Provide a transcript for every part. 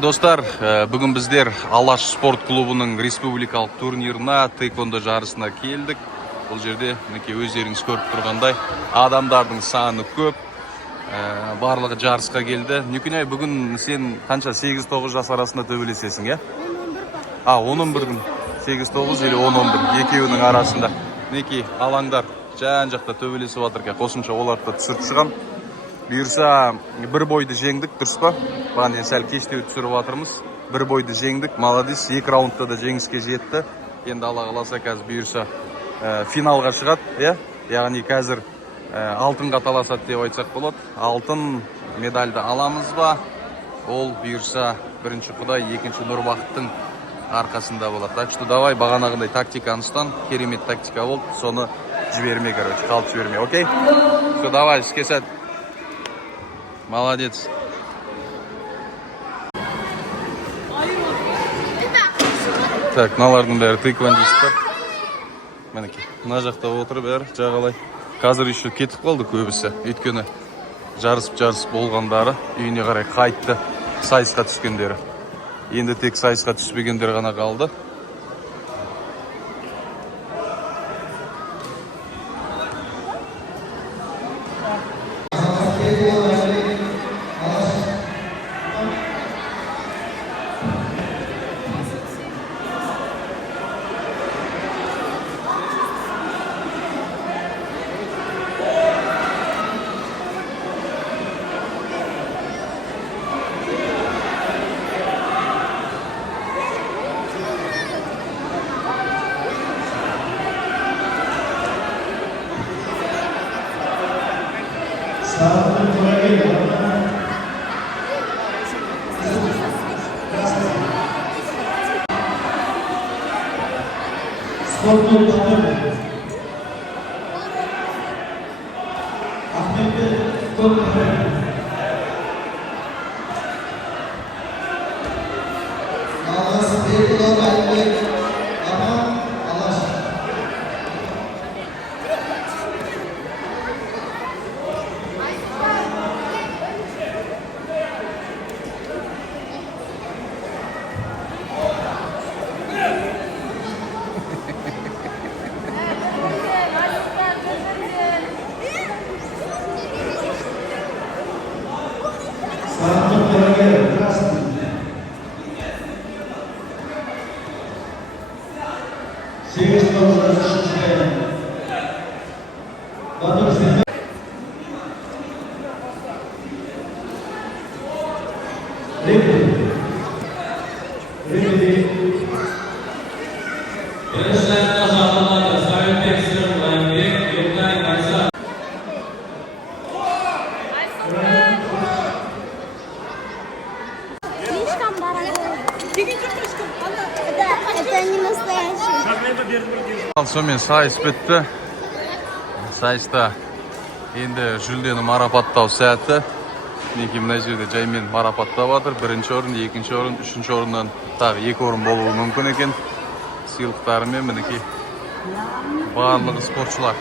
Достар, бүгін біздер Алаш спорт клубының республикалық турнирына, тейквондо жарысына келдік. Бұл жерде өздеріңіз көріп тұрғандай адамдардың саны көп. Барлығы жарысқа келді. Нүкенай, бүгін сен қанша 8-9 жас арасында төбелесесің, е? 10-11-дің 8-9 или 10-11 екеуінің арасында. Алаңдар жан-жақта төбелесіп жатыр. Қосымша оларды түсіріп шығам. Бұйырса бір бойды жеңдік, дұрыс па? Баған сәл кештеу түсіріп жатырмыз. Бір бойды жеңдік, молодец. 2 раундта да жеңіске жетті. Енді Алла қаласа қазір бұйырса финалға шығады, яғни қазір алтынға таласады деп айтсақ болады. Алтын медальді аламыз ба? Ол бұйырса бірінші Құдай, екінші Нұрбақыттың арқасында болады. Так что давай бағанағындай тактиканы ұстан. Керемет тактика болды. Соны жіберме, қалып жіберме, окей? Все, давай, іске сәт. Молодец. Так, мыналардың бәрі тейквондисттер. Мінекей, мына жақта отырып бәрі жағалай. Қазір еще кетіп қалды көбісі. Өйткені жарысып болғандары үйіне қарай қайтты, сайысқа түскендері. Енді тек сайысқа түспегендер ғана қалды. Сонымен сайыс бітті. Сайыста енді жүлдені марапаттау сәті. Мына жерде жаймен марапаттап жатыр. Бірінші орын, екінші орын, үшінші орыннан тағы 2 орын болуы мүмкін екен. Сыйлықтарымен мінекей барлығы спортшылар.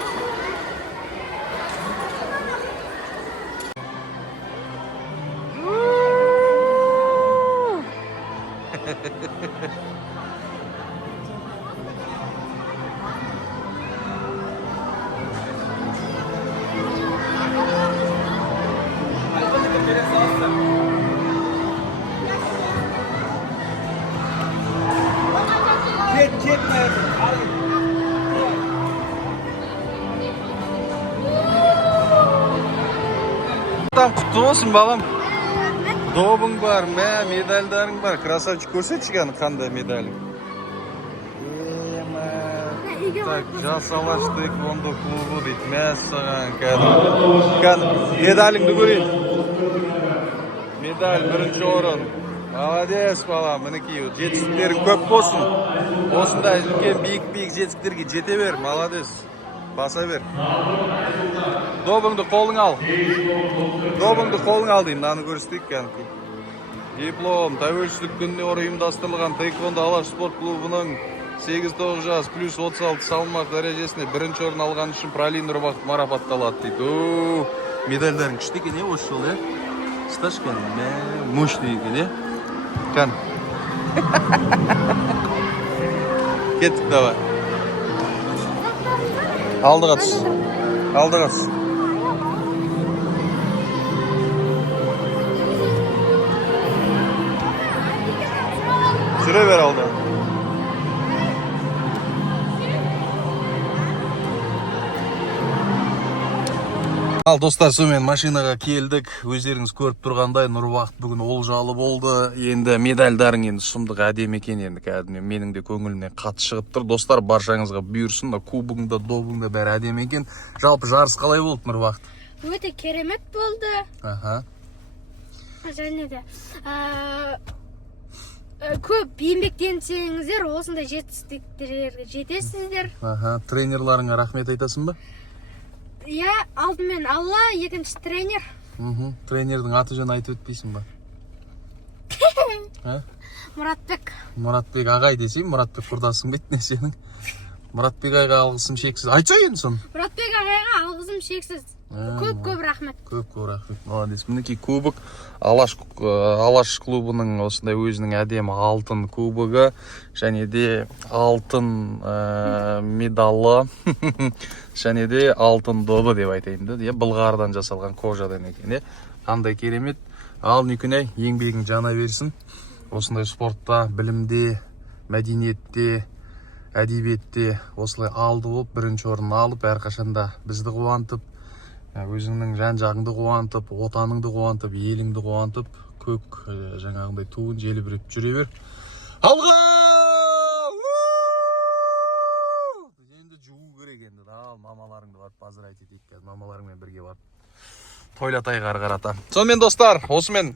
Құтты болсын, балам. Добың бар, медальдарың бар. Красавчик, көрсетші қандай медалің. Так, жас Алаш тейквондо клубы дейді. Мәссаған кәдім. Медаліңді көрейін. Медаль, бірінші орын. Молодец, балам. Мінекей, жетістіктерің көп болсын. Осындай үлкен биік жетістіктерге жете бер. Молодец. Баса бер. Добыңды қолың ал. Добыңды қолың ал деймін, аны көрістейік кәдімгі. Диплом, тәуелсіздік күніне орай ұйымдастырылған тейквондо Алаш спорт клубының 8-9 жас плюс 36 салмақ дәрежесіне бірінші орын алған үшін Пролин Нұрбақыт марапатталады дейді. Медальдерің күшті екен, осы жол, сташкан, мощный екен, Кән. Кеттік давай. Алдыға түс. Алдыға түс. Жүре бер алды. Ал достар, сонымен машинаға келдік. Өздеріңіз көріп тұрғандай Нұрбақыт бүгін олжалы болды. Енді медальдарың енді сұмдық әдемі екен, енді кәдімгі менің де көңілімнен қатты шығып тұр. Достар, баршаңызға бұйырсын. Кубогыңда, добыңда бәрі әдемі екен. Жалпы жарыс қалай болды Нұрбақыт? Өте керемет болды. Аха. Және де көп еңбектенсеңіздер, осындай жетістіктерге жетесіздер. Аха. Тренерларыңа рахмет айтасың ба? Иә, алдымен Алла, екінші тренер. Тренердің аты жөнін айтып өтпейсің ба? Мұратбек. Мұратбек ағай десей, Мұратбек құрдасың бет не сенің? Мұратбек ағайға алғысым шексіз. Айтса енді сон. Мұратбек ағайға алғысым шексіз. Көп рахмет. Көп рахмет. Молодец. Мінекей кубок. Алаш клубының осындай өзінің әдемі алтын кубогы, және де алтын медалы, және де алтын добы деп айтайын да. Былғардан жасалған кожадан екен. Қандай керемет. Ал Нүкенай, еңбегің жана берсін. Осындай спортта, білімде, мәдениетте, әдебиетте осылай алды болып, бірінші орын алып, әрқашанда бізді қуантып, өзіңнің жан жағыңды қуантып, отаныңды қуантып, еліңді қуантып, көк жаңағындай туын желбіреп жүре бер. Алға! Енді жуу керек енді. Ал мамаларыңды барып базар айтып кетейік. Мамаларыңмен бірге барып тойлатайық ары қарата. Сонымен достар, осымен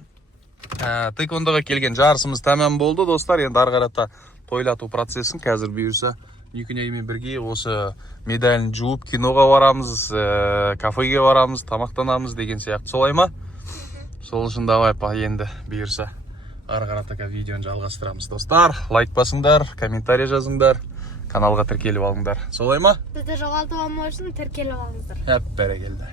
тэквондоға келген жарысымыз тәмам болды. Достар, енді ары қарата тойлату процесін қазір бұйырса Нүкенаймен бірге осы медалін жуып киноға барамыз, кафеге барамыз, тамақтанамыз деген сияқты. Солай ма? Сол үшін давай енді бұйырса ары қарата видеоны жалғастырамыз. Достар, лайк басыңдар, комментарий жазыңдар, каналға тіркеліп алыңдар. Солай ма? Бізді жоғалтып алмау үшін тіркеліп алыңыздар. Бәрекелді.